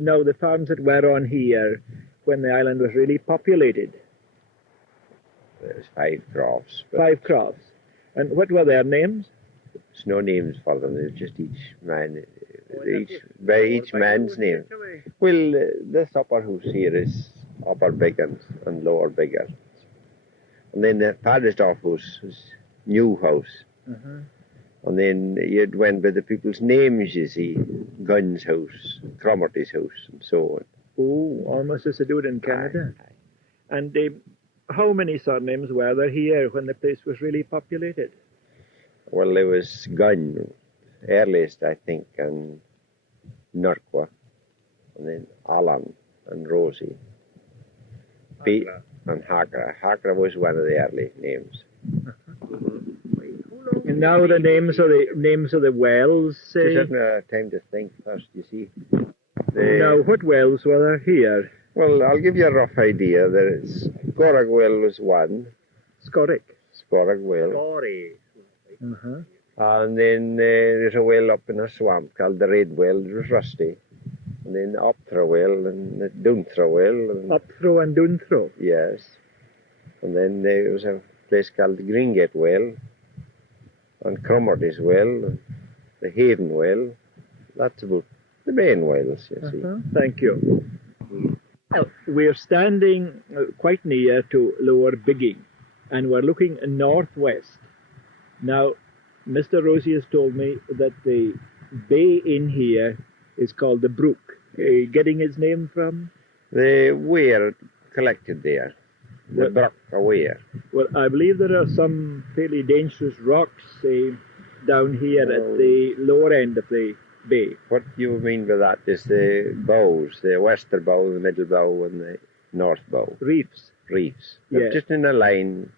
Now the farms that were on here when the island was really populated? There's 5 crofts. 5 crofts. And what were their names? There's no names for them. There's just each man, by each man's name. Well, this upper house here is Upper Biggins and Lower Biggins. And then the farthest off house is New House. And then you'd went by the people's names, you see. Gunn's house, Cromarty's house, and so on. Oh, almost as they do it in Canada. And how many surnames were there here when the place was really populated? Well, there was Gunn, earliest, I think, and Nurqua, and then Alan and Rosie. And Hakra. Hakra was one of the early names. And now the names of the wells. Just having time to think first, you see. Now, what wells were there here? Well, I'll give you a rough idea. There's Scorrag Well was one. Scorrag Well. And then there's a well up in a swamp called the Red Well. It was rusty. And then Upthrow Well and the Dunthrow Well. Upthrow and Dunthrow? Yes. And then there was a place called the Greengate Well. And Cromarty's Well. And the Haven Well. That's about the main wells, you see. Thank you. We're standing quite near to Lower Bigging, and we're looking northwest. Now, Mr. Rosie has told me that the bay in here is called the Brook. Getting its name from? The weir collected there. The Brook, a weir. Well, I believe there are some fairly dangerous rocks down here at the lower end of the bay. What you mean by that is the bows, the western bow, the middle bow, and the north bow. Reefs. They're just in a line,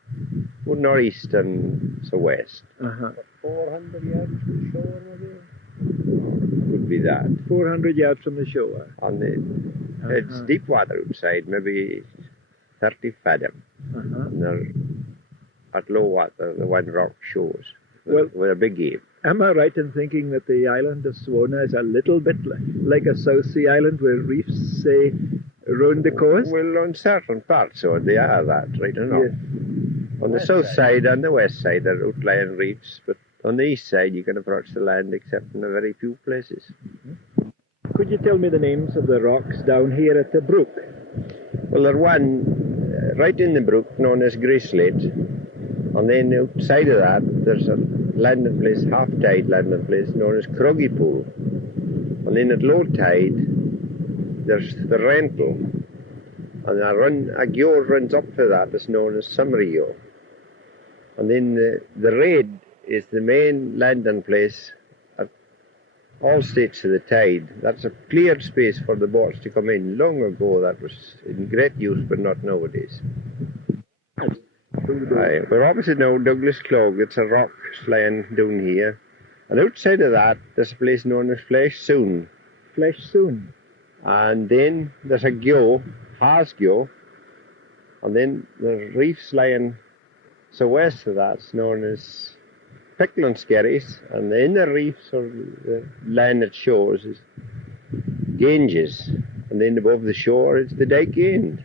northeast and so west. 400 yards from the shore, maybe? Would be that. 400 yards from the shore. It's deep water outside, maybe 30 fathom. And they're at low water, the one rock shows, with a big game. Am I right in thinking that the island of Swona is a little bit like a South Sea island where reefs, say, round the coast? Well, on certain parts, so they are that, right enough. Yes. On the south side and the west side are outlying reefs, but on the east side you can approach the land except in a very few places. Could you tell me the names of the rocks down here at the brook? Well, there's one right in the brook known as Grayslate, and then outside of that there's a landing place, half-tide landing place known as Croggy Pool. And then at low tide there's the Rental, and a gyo runs up for that is known as Summery Gyo. And then the Raid is the main landing place at all stages of the tide. That's a cleared space for the boats to come in. Long ago that was in great use, but not nowadays. We're opposite now Douglas Clog. It's a rock lying down here. And outside of that, there's a place known as Flesh Soon. Flesh Soon. And then there's a gyo, Haas Gyo. And then there's reefs lying so west of that. It's known as Pickle and Skerries. And the inner reefs, or the land it shows, is Ganges. And then above the shore, it's the Dyke End.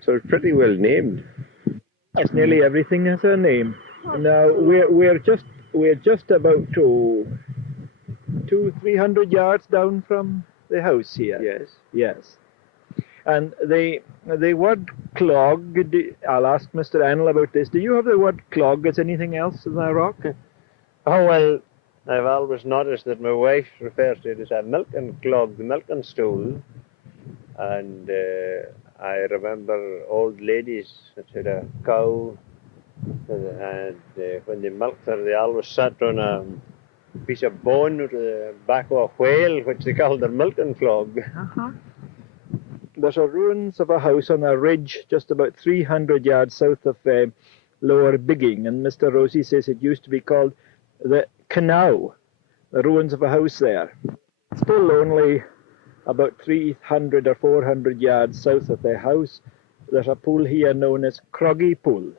So it's pretty well named. Yes, nearly everything has a name. Now we're just about 200-300 yards down from the house here. Yes. And the word clog. I'll ask Mr. Annell about this. Do you have the word clog as anything else in the rock? Oh well, I've always noticed that my wife refers to it as a milking clog, the milking stool, and. I remember old ladies that had a cow, and when they milked her, they always sat on a piece of bone with the back of a whale, which they called their milking clog. There's a ruins of a house on a ridge just about 300 yards south of Lower Bigging, and Mr. Rosie says it used to be called the Canal, the ruins of a house there. Still only about 300 or 400 yards south of their house, there's a pool here known as Croggy Pool.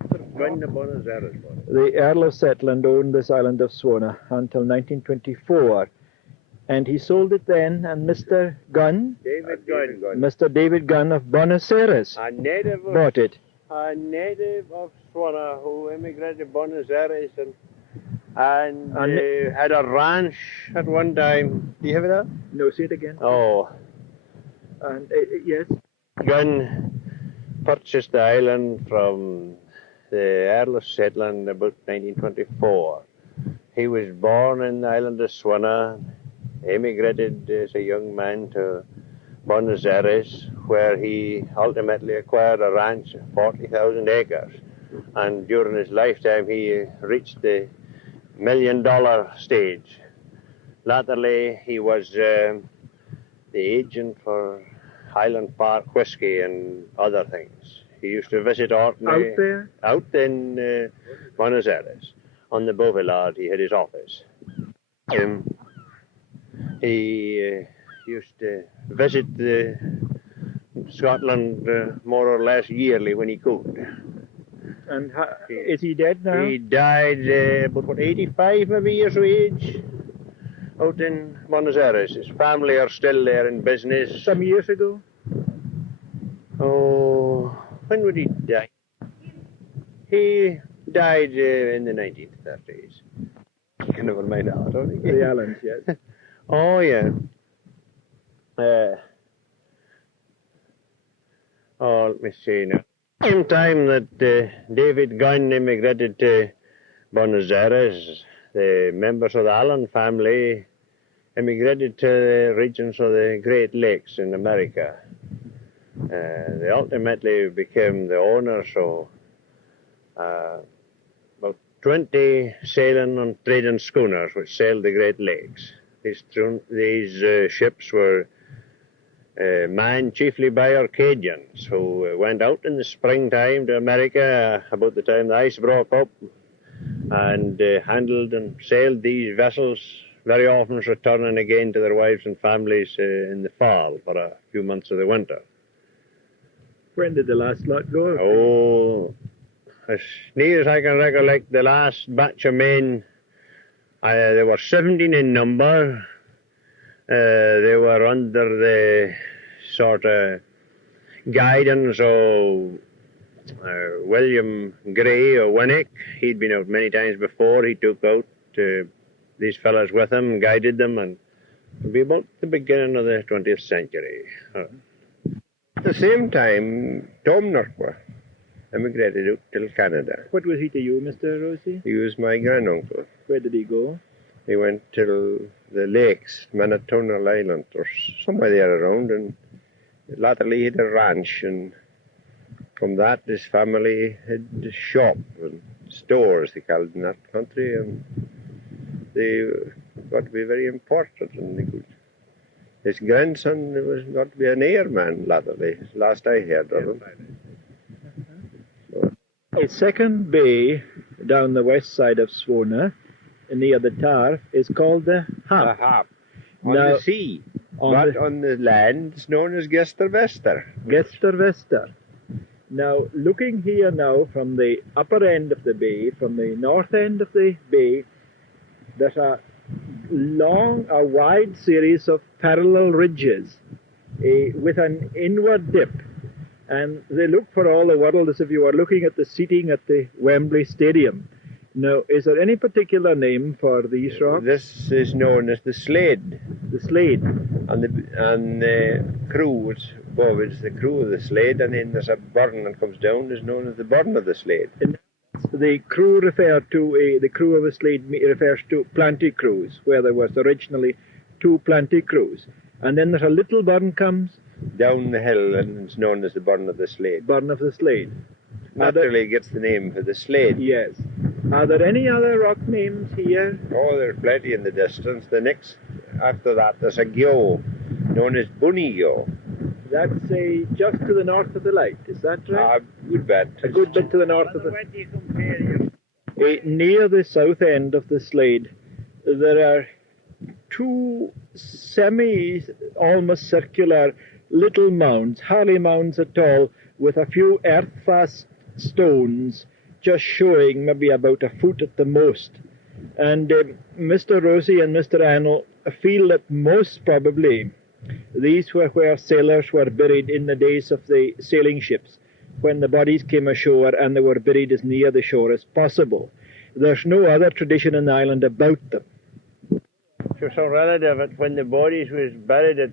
The Earl of Setland owned this island of Swona until 1924. And he sold it then, and Mr. Gunn, David Gunn, Mr. David Gunn of Buenos Aires, a native of bought it. a native of Swana who immigrated to Buenos Aires and had a ranch at one time. Do you have that? No, say it again. Oh, And yes, Gunn purchased the island from the Earl of Shetland about 1924. He was born in the island of Swana, emigrated as a young man to Buenos Aires, where he ultimately acquired a ranch of 40,000 acres. And during his lifetime, he reached the $1 million stage. Latterly, he was the agent for Highland Park whiskey and other things. He used to visit Orkney. out there. Out in Buenos Aires. On the Beauvillard, he had his office. He used to visit Scotland more or less yearly when he could. And is he dead now? He died about 85 maybe years of age out in Buenos Aires. His family are still there in business. Some years ago. Oh, when would he die? He died in the 1930s. Never mind that, don't he? The Allens, yes. Oh, yeah. Let me see now. Same time that David Gunn immigrated to Buenos Aires, the members of the Allen family immigrated to the regions of the Great Lakes in America. They ultimately became the owners of about 20 sailing and trading schooners which sailed the Great Lakes. These ships were manned chiefly by Arcadians who went out in the springtime to America about the time the ice broke up and handled and sailed these vessels, very often returning again to their wives and families in the fall for a few months of the winter. When did the last lot go? Oh, as near as I can recollect, the last batch of men, there were 17 in number. They were under the sort of guidance of William Gray of Winnick. He'd been out many times before. He took out these fellows with him, guided them, and it would be about the beginning of the 20th century. At the same time, Tom Norquist emigrated out till Canada. What was he to you, Mr. Rossi? He was my granduncle. Where did he go? He went till the lakes, Manitoulin Island, or somewhere there around, and latterly he had a ranch, and from that his family had a shop and stores, they called it in that country, and they got to be very important, and they could. His grandson was got to be an airman latterly, last I heard of him. A second bay down the west side of Swana, near the Tar, is called the The Hap. Hap. On Now, the sea. on On the land, it's known as Gestervester. Gestervester. Now, looking here now from the upper end of the bay, from the north end of the bay, there's a wide series of parallel ridges with an inward dip. And they look for all the world as if you were looking at the seating at the Wembley Stadium. Now, is there any particular name for these rocks? This is known as the Slade. The Slade. And the crew, it's above, it's the crew of the Slade, and then there's a burn that comes down, is known as the burn of the Slade. The crew the crew of a Slade refers to Planty crews, where there was originally 2 Planty crews. And then there's a little burn comes. Down the hill, and it's known as the burn of the Slade. Burn of the Slade. Naturally, it gets the name for the Slade. Yes. Are there any other rock names here? Oh, there's plenty in the distance. The next after that, there's a gyo, known as Bunny Gyo. That's just to the north of the light, is that right? Good bet. A good bit to the north of the... Near the south end of the Slade, there are 2 almost circular little mounds, hardly mounds at all, with a few earth-fast stones just showing maybe about a foot at the most. And Mr. Rosie and Mr. Annell feel that most probably these were where sailors were buried in the days of the sailing ships, when the bodies came ashore and they were buried as near the shore as possible. There's no other tradition in the island about them. She was so relative that when the bodies was buried at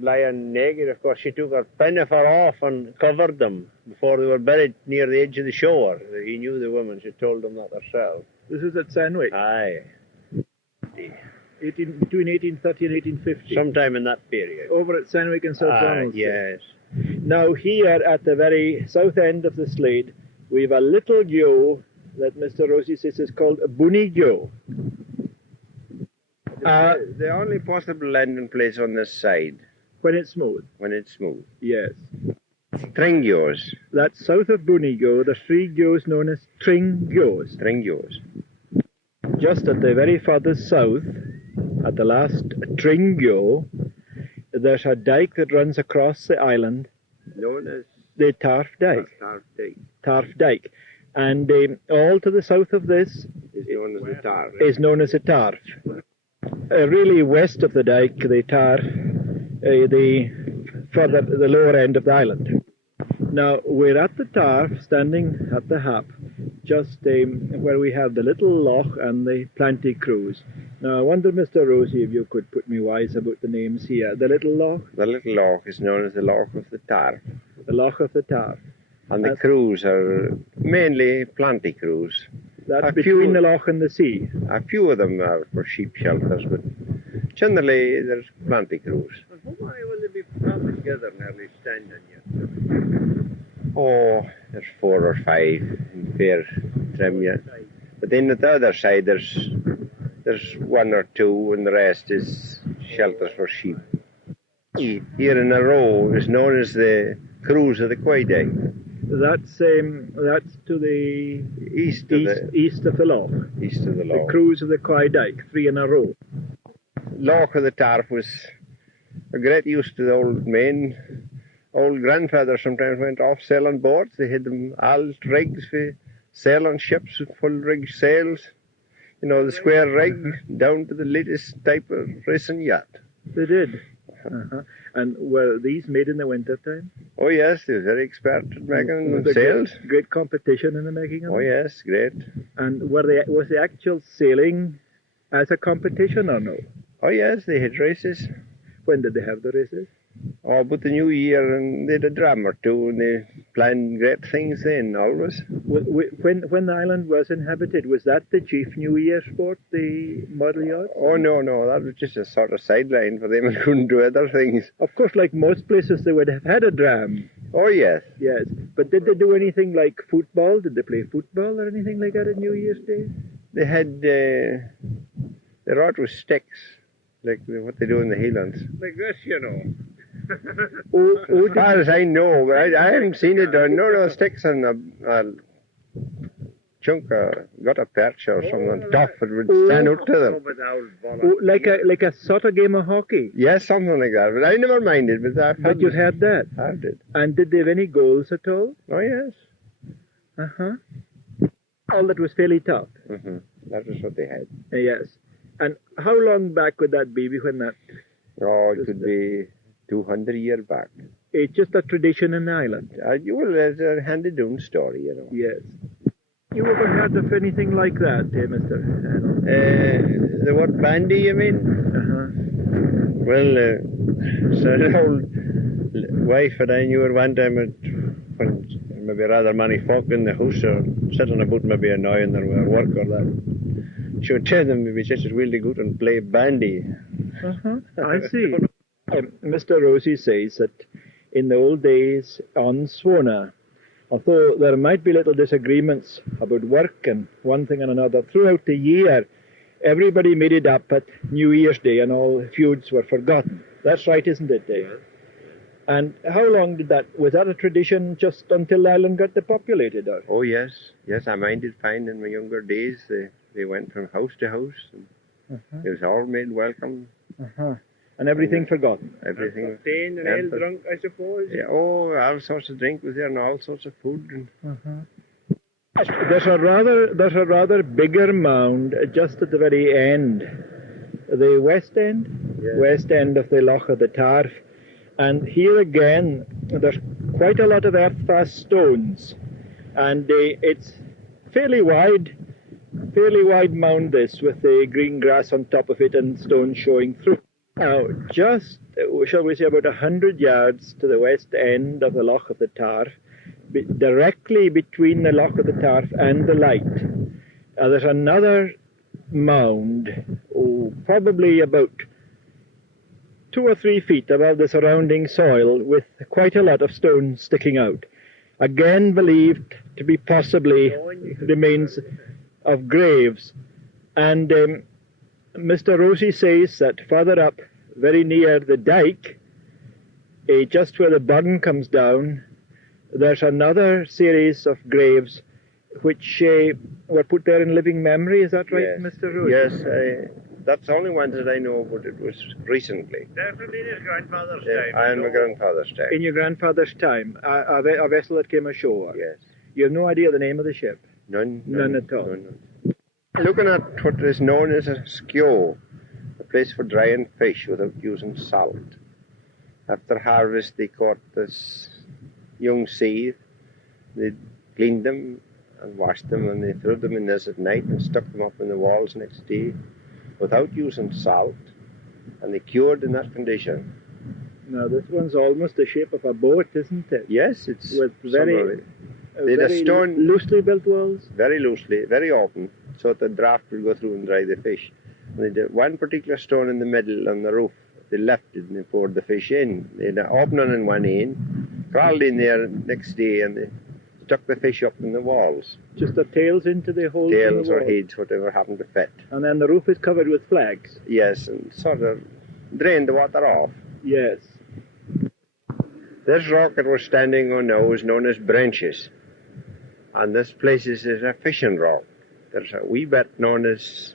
lying naked, of course, she took her pinafore off and covered them before they were buried near the edge of the shore. He knew the women. She told them that herself. This is at Sandwich, Aye. between 1830 and 1850. Sometime in that period. Over at Sandwich and South Donaldson. Yes. Now here at the very south end of the Slade, we have a little Joe that Mr. Rosie says is called a Booney Joe. The only possible landing place on this side When it's smooth, when it's smooth. yes. Tringios. That's south of Booney Joe. There's three Joes known as Tring Joes. Tringios. Just at the very farthest south, at the last Tring Joe, there's a dike that runs across the island, Known as the Tarf Dike. Tarf Dike. And all to the south of this Is known as the Tar. is known as a Tarf. Really west of the dike, the Tarf, the lower end of the island. Now, we're at the Tarf, standing at the Hap, just where we have the little loch and the Planty Cruise. Now, I wonder, Mr. Rosie, if you could put me wise about the names here. The little loch, The little loch is known as the Loch of the Tar. the loch of the Tarf. And the crews are mainly planty crews. That's A between few- the loch and the sea. A few of them are for sheep shelters, but generally there's planty crews. How many will they be probably together nearly standing yet? Oh, there's 4 or 5 in fair trim yet. But then at the other side there's 1 or 2 and the rest is shelters for sheep. Here in a row is known as the Cruise of the Quaideg. That's to the East of the east of the loch. east of the The loch. cruise of the Quai Dyke, 3 in a row. Loch of the Tarf was a great use to the old men. Old grandfathers sometimes went off sailing boards. They had them alt rigs for sailing ships with full rig sails. You know, the square rig down to the latest type of racing yacht. They did. Uh-huh. And were these made in the winter time? Oh yes, they were very expert at making Was there sails. Great competition in the making of Oh them? yes, great. And was the actual sailing as a competition or no? Oh yes, they had races. When did they have the races? Oh, but the new year, and they had a dram or two, and they planned great things then, always. When the island was inhabited, was that the chief New Year sport, the model yacht? Oh no, that was just a sort of sideline for them and couldn't do other things. Of course, like most places, they would have had a dram. Oh yes. Yes, but did they do anything like football? Did they play football or anything like that on New Year's Day? They had, they wrought with sticks, like what they do in the Highlands. Like this, you know. As far as I know, but I haven't seen it done. No, sticks and a chunk of got a perch or something tough that would stand up to them. like a sort of game of hockey. Yes, something like that. But I never minded, but I've But you had that. I did. And did they have any goals at all? Oh yes. Uh-huh. All that was fairly tough. That was what they had. Yes. And how long back could that be when that... Oh, it could be 200 years back. It's just a tradition in the island. It's a handed-down story, you know. Yes. You ever heard of anything like that, Mr. Hannon? The word bandy, you mean? Uh-huh. Well, so an old wife that I knew at one time, when maybe rather many folk in the house or sitting about maybe annoying their work or that, she would tell them maybe just as well to go out and play bandy. Uh-huh. I see. Mr. Rosie says that in the old days on Swona, although there might be little disagreements about work and one thing and another, throughout the year, everybody made it up at New Year's Day and all feuds were forgotten. That's right, isn't it, Dave? And how long was that a tradition just until the island got depopulated? Or? Oh, yes. Yes, I minded fine in my younger days. They went from house to house. And it was all made welcome. Uh-huh. And everything forgotten. Everything. Champagne and ale drunk, I suppose. Yeah, all sorts of drink was there and all sorts of food. And There's a rather bigger mound just at the very end, the west end, Yes. west end of the Loch of the Tarf, and here again there's quite a lot of earth-fast stones, and it's fairly wide mound this, with the green grass on top of it and stones showing through. Now, just shall we say about 100 yards to the west end of the Loch of the Tarf, directly between the Loch of the Tarf and the light, there's another mound, probably about 2 or 3 feet above the surrounding soil, with quite a lot of stones sticking out. Again believed to be possibly remains of graves. And Mr. Rosey says that further up, very near the dike, just where the burn comes down, there's another series of graves which were put there in living memory. Is that right, Yes. Mr. Rose? Yes, that's the only one that I know, but it was recently. Definitely in his grandfather's And my grandfather's time. In your grandfather's time, a vessel that came ashore. Yes. You have no idea the name of the ship? None None at all. None. Looking at what is known as a skio, a place for drying fish without using salt. After harvest, they caught this young sea, they cleaned them and washed them, and they threw them in this at night and stuck them up in the walls next day without using salt, and they cured in that condition. Now, this one's almost the shape of a boat, isn't it? Yes, it's With very, somewhat- They'd a very stone- loosely built walls. very loosely, very open, so that the draft will go through and dry the fish. And they did one particular stone in the middle on the roof. They left it and they poured the fish in. They had an opening in one end, crawled in there next day, and they stuck the fish up in the walls. Just their tails into the holes in Tails the or wall. heads, whatever happened to fit. And then the roof is covered with flags. Yes, and sort of drained the water off. Yes. This rock that we're standing on now is known as Branches. And this place is a fishing rock. There's a wee bit known as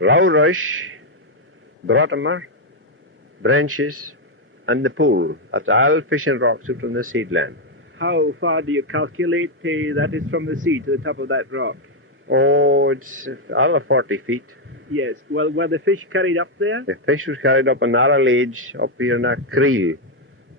Rowrush, Brotimer, Branches, and the Pool. That's all fishing rocks out on the seedland. How far do you calculate that is from the sea to the top of that rock? Oh, it's all of 40 feet. Yes. Well, were the fish carried up there? The fish was carried up a narrow ledge up here in a creel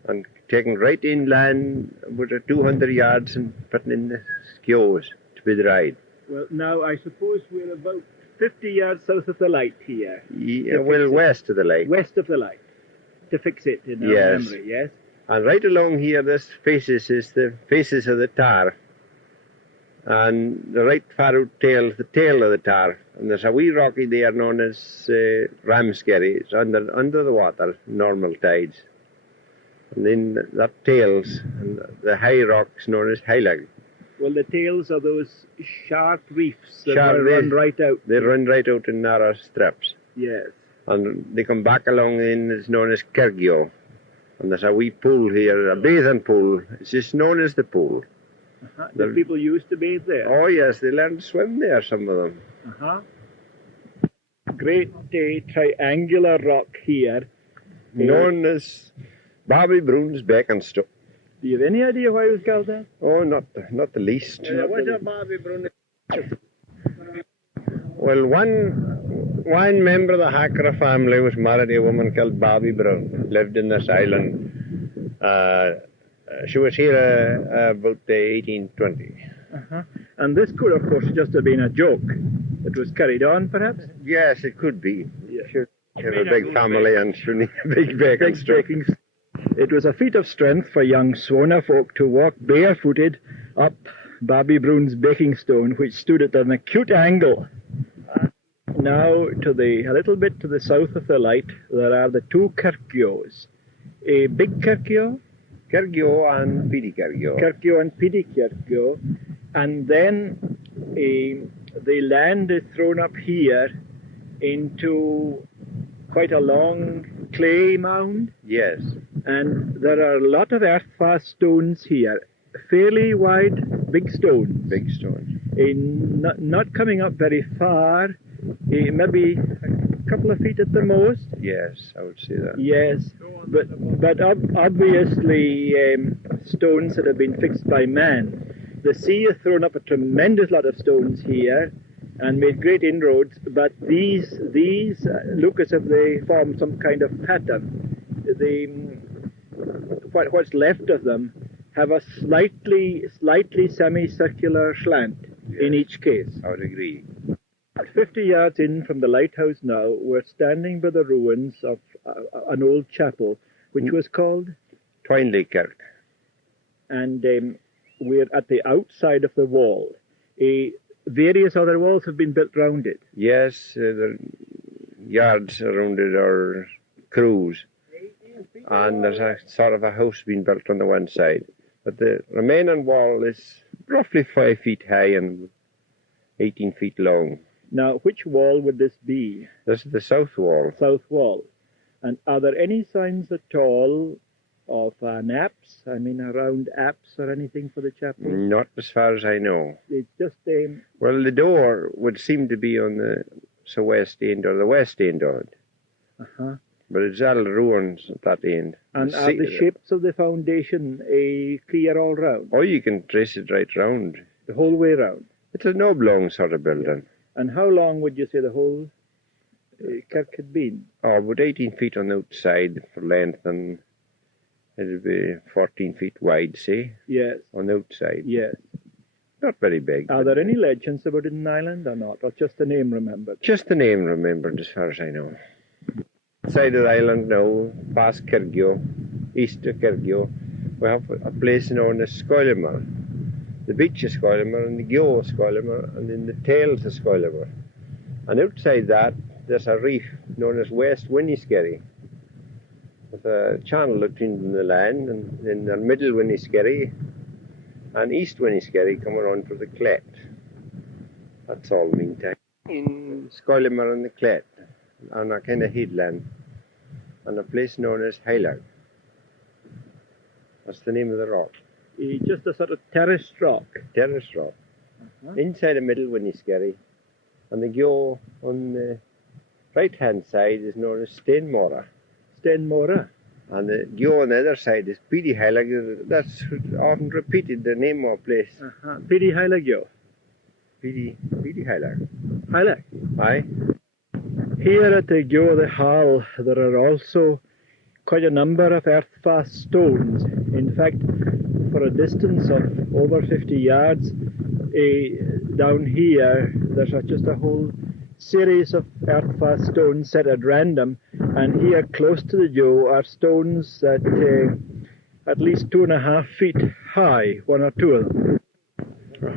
and taken right inland about 200 yards and putting in the skios to be dried. Well, now, I suppose we're about 50 yards south of the light here. Yeah, well, west of the lake. West of the light. To fix it in our Yes. memory, yes? And right along here, this faces is the faces of the Tarf. And the right far out tail is the tail of the Tarf. And there's a wee rocky there known as Ramskerry. It's under the water, normal tides. And then that tails, and the high rocks known as Heilag. Well, the tails are those sharp reefs that Sharp run reef. right out. They run right out in narrow strips. Yes. And they come back along in, it's known as Kergio. And there's a wee pool here, a bathing pool. It's just known as the pool. Uh-huh. The people used to bathe there. Oh yes, they learned to swim there, some of them. Uh-huh. Great triangular rock here. Known as Bobby Broon's Beaconston. Do you have any idea why it was called that? Oh, not the least. What's a Bobby Brown? Well, one member of the Hackra family was married to a woman called Bobby Brown, lived in this island. She was here about 1820. Uh-huh. And this could, of course, just have been a joke that was carried on, perhaps? Yes, it could be. Yeah. She had a big family and she need a big Beaconston. Breaking. It was a feat of strength for young Swana folk to walk barefooted up Bobby Broon's baking stone, which stood at an acute angle. Now, a little bit to the south of the light, there are the two Kirkios. A big Kirkio, Kergio and Pidi Kergio. Kirkio and Pidikirkio, and then the land is thrown up here into quite a long clay mound, Yes. and there are a lot of earth-fast stones here, fairly wide, big stones. Big stone. Not coming up very far, maybe a couple of feet at the most. Yes, I would say that. Yes, but obviously stones that have been fixed by man. The sea has thrown up a tremendous lot of stones here and made great inroads, but these Lucas, have they formed some kind of pattern? What's left of them have a slightly semicircular slant in each case. I would agree. 50 yards in from the lighthouse now, we're standing by the ruins of an old chapel, which was called? Twinley Kirk. And we're at the outside of the wall. Various other walls have been built round it. Yes, the yards around it are crews, and there's a sort of a house being built on the one side. But the remaining wall is roughly 5 feet high and 18 feet long. Now, which wall would this be? This is the south wall. South wall. And are there any signs at all of an apse? I mean, a round apse or anything for the chapel? Not as far as I know. It's just Well, the door would seem to be on the west end or the west end of it. Uh-huh. But it's all ruins at that end. And are the shapes of the foundation clear all round? Oh, you can trace it right round. The whole way round? It's an oblong sort of building. And how long would you say the whole kirk had been? Oh, about 18 feet on the outside for length, and it'd be 14 feet wide, say? Yes. On the outside? Yes. Not very big. Are there any legends about it in Ireland or not? Or just the name remembered? Just the name remembered, as far as I know. Side of the island now, past Kirkgyo, east of Kirkgyo, we have a place known as Scoilimar. The beach of Scoilimar and the Gyo of Scoilimar, and then the tails of Scoilimar. And outside that, there's a reef known as West Winniskerry, with a channel between the land, and then the middle Winniskerry and East Winniskerry coming on to the Clet. That's all meantime. In Scoilimar and the Clet, on a kind of headland, and a place known as Heilag. That's the name of the rock. Just a sort of terraced rock. Terrace rock. Uh-huh. Inside the middle Winniskerry, and the Gyo on the right-hand side is known as Stenmora. Stenmora. And the Gyo on the other side is Pidi Heilag. That's often repeated, the name of a place. Uh-huh. Pidi Heilag. Pidi Heilag. Heilag. Aye. Here at the Gyo of the Hall, there are also quite a number of earth-fast stones. In fact, for a distance of over 50 yards, down here, there's just a whole series of earth-fast stones set at random, and here close to the Gyo are stones that at least 2.5 feet high, one or two of them.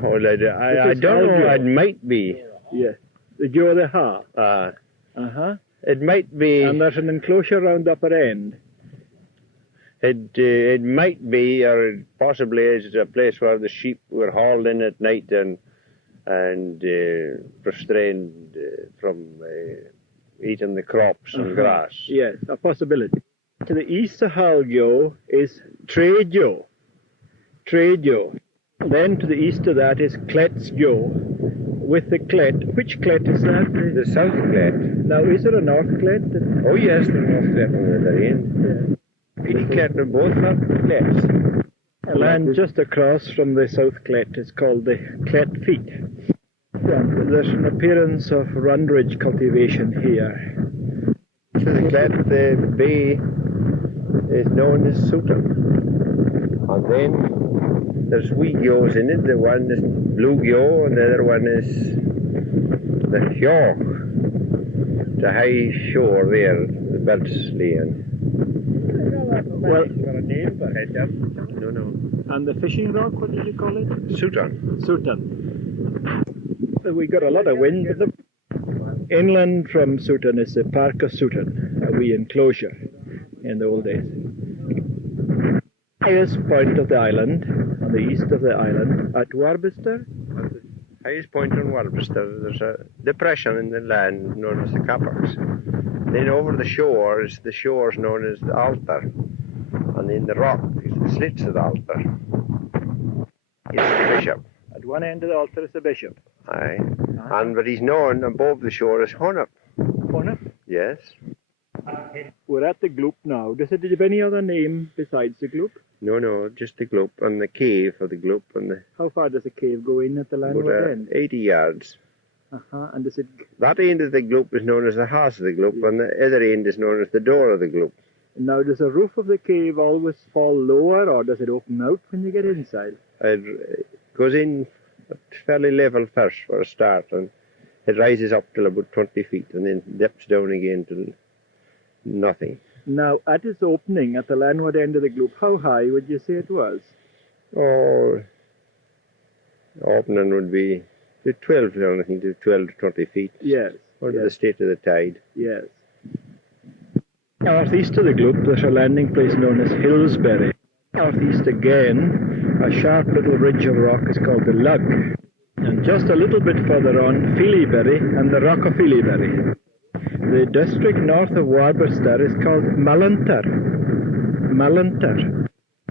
Oh, I don't know, it might be. Yes, the Gyo of the Hall. Uh-huh. It might be. And there's an enclosure round the upper end. It might be, or possibly is a place where the sheep were hauled in at night and restrained from eating the crops and grass. Yes, a possibility. To the east of Halgyo is Trejo. Then to the east of that is Kletsgyo. With the Clet, which Clet is that? The south Clet. Now, is there a north Clet? Oh yes, the north Clet on the other end. Pidi Clet, both are Clets. A land just across from the south Clet is called the Clet Feet. There's an appearance of rundridge cultivation here. To the Clet, the bay is known as Sutton. And then there's wee Gyos in it. The one is Blue Gyo, and the other one is the Hyo. The high shore there, the birds lay in. Well, got a name for it, No. And the fishing rock, what did you call it? Sutton. We got a lot of wind, but the inland from Sutton is the Park of Sutton, a wee enclosure in the old days. Highest point of the island, on the east of the island, at Warbister. Highest point on Warbister, there's a depression in the land known as the Cappocks. Then over the shore is known as the Altar. And in the rock is the slits of the altar. It's the bishop. At one end of the altar is the bishop. Aye. And but he's known above the shore as Honop. Honop? Yes. We're at the Gloop now. Does it have any other name besides the Gloop? No, just the gloop and the cave for the gloop and the How far does the cave go in at the landward end? 80 yards. And does it... That end of the gloop is known as the house of the gloop, and the other end is known as the door of the gloop. Now, does the roof of the cave always fall lower, or does it open out when you get inside? It goes in at fairly level first for a start, and it rises up till about 20 feet, and then dips down again to nothing. Now, at its opening at the landward end of the gloop, how high would you say it was? Oh, opening would be to 12 to 20 feet. Yes. Under the state of the tide. Yes. Northeast of the gloop, there's a landing place known as Hillsbury. Northeast again, a sharp little ridge of rock is called the Lug. And just a little bit further on, Feelyberry and the Rock of Feelyberry. The district north of Warburster is called Mallinter. Mallinter.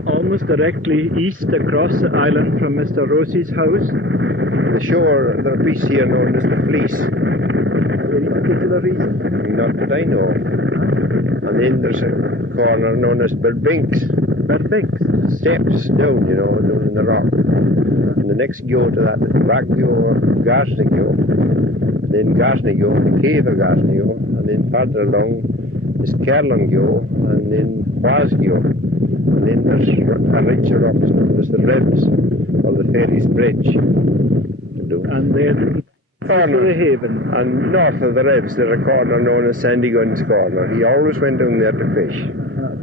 Almost directly east across the island from Mr. Rosie's house. The shore, there's a piece here known as the Fleece. Any particular reason? Not that I know. And then there's a corner known as Berbinks. Berbinks. Steps down, down in the rock. And the next go to that is Baggo or Garsniggo. Then Garsniggo, the cave of Garsniggo. And then further along is Kerlunggo, and then Huasgyo. And then there's a ridge of rocks known as the Rebs, or the Ferry's Bridge. And then corner the haven. And north of the Rebs there's a corner known as Sandy Gunn's Corner. He always went down there to fish.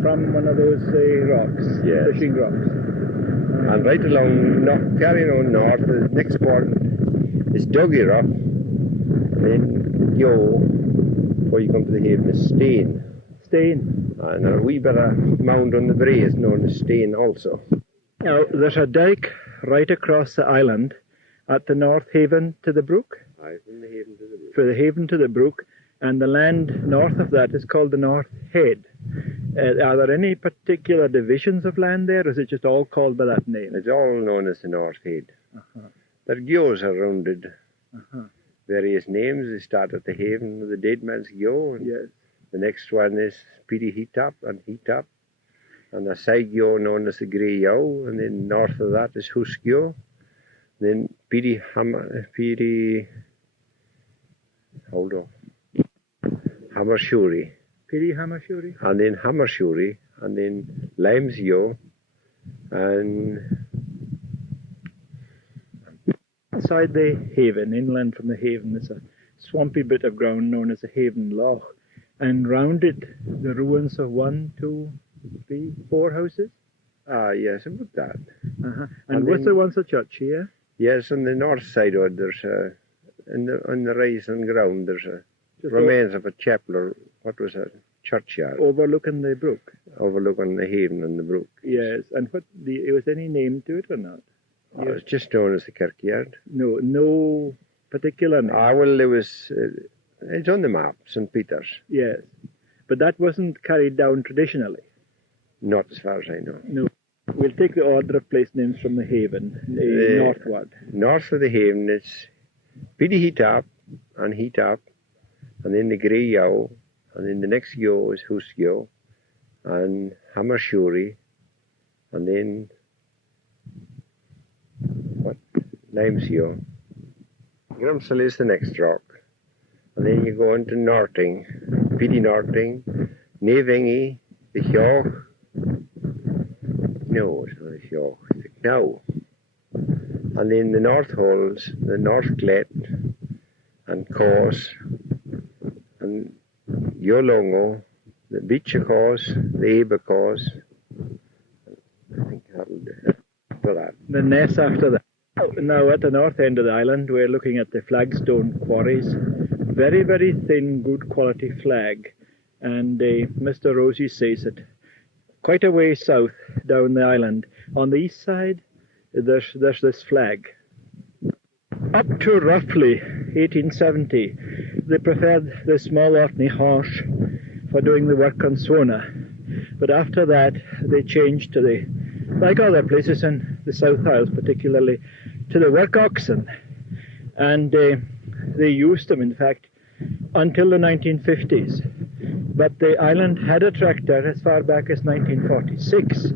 From one of those rocks, yes. Fishing rocks. And right along, carrying on north, the next one is Dougie Rock. And then before you come to the haven, is Stain. Stain. And a wee bit of mound on the brae is known as Stain also. Now, there's a dike right across the island at the North Haven to the brook. Aye, from the haven to the brook. For the haven to the brook, and the land north of that is called the North Head. Are there any particular divisions of land there, or is it just all called by that name? It's all known as the North Head. Their gyoes are rounded. Various names. They start at the haven of the Dead Man's Gyo. Yes. The next one is Piri Heatop and Heatop. And a side gyo known as the Grey Yow. And then north of that is Huskyo. Then Hammershuri. Piri Hammershuri? And then Hammershuri. And then Limesgyo. And inside the haven, inland from the haven, there's a swampy bit of ground known as the Haven Loch. And round it, the ruins of 1, 2, 3, 4 houses? Yes, about that. And was there once a church here? Yes, on the north side of it, there's on the rising ground, there's remains of a chapel, or what was a churchyard. Overlooking the brook? Overlooking the haven and the brook. Yes, and was any name to it or not? It's just known as the kirkyard. No particular name? Well, there was, it's on the map, St. Peter's. Yes, but that wasn't carried down traditionally? Not as far as I know. No. We'll take the order of place names from the haven, northward. North of the haven, it's Piri Heatop, and then the Grey Yow, and then the next Gyo is Huskyo, and Hammershuri, and then Limesgyo. Grimsel is the next rock. And then you go into Norting, Piri Norting, Nevingy, the Hjoch. No, it's not a Hjoch, it's a Know. And then the North Holes, the North Clet, and Cos, and Yolongo, the Beecher Cos, the Aber Cos. I think that'll do it for that. The Ness after that. Now at the north end of the island, we're looking at the flagstone quarries. Very, very thin, good quality flag. And Mr. Rosie says that quite a way south down the island, on the east side, there's this flag. Up to roughly 1870, they preferred the small Orkney Harsh for doing the work on Swona. But after that, they changed to like other places in the South Isles particularly, to the work oxen. And they used them, in fact, until the 1950s. But the island had a tractor as far back as 1946.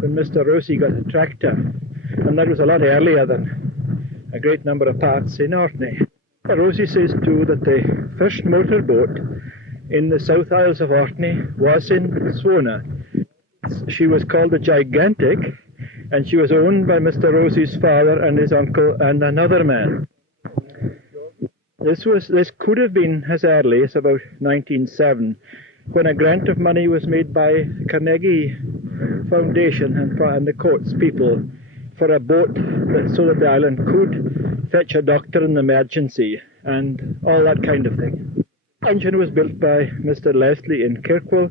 when Mr. Rossi got a tractor, and that was a lot earlier than a great number of parts in Orkney. Rossi says too that the first motorboat in the South Isles of Orkney was in Swona. She was called the Gigantic, and she was owned by Mr. Rossi's father and his uncle and another man. This could have been as early as about 1907, when a grant of money was made by Carnegie Foundation and the Courts people for a boat so that the island could fetch a doctor in emergency and all that kind of thing. The engine was built by Mr. Leslie in Kirkwall,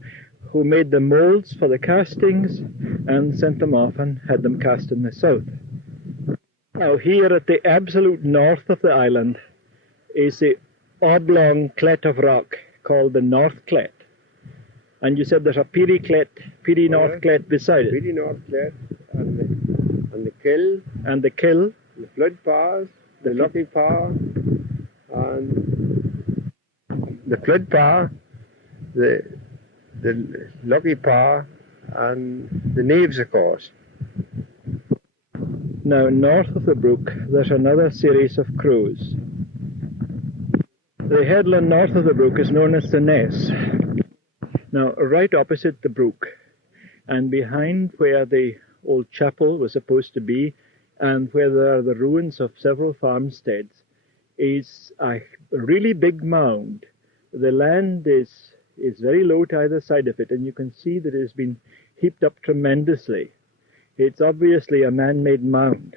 who made the moulds for the castings and sent them off and had them cast in the south. Now here at the absolute north of the island is the oblong cleft of rock called the North Cleft. And you said there's a Peary North Cleft beside it. Peary North Cleft and the Kill. And the Kill. The Flood Pass, the Lucky Pass, and the Flood Pass, the Lucky Pass, and the Naves, of course. Now, north of the brook, there's another series of crews. The headland north of the brook is known as the Ness. Now, right opposite the brook, and behind where the old chapel was supposed to be, and where there are the ruins of several farmsteads, is a really big mound. The land is very low to either side of it, and you can see that it has been heaped up tremendously. It's obviously a man-made mound.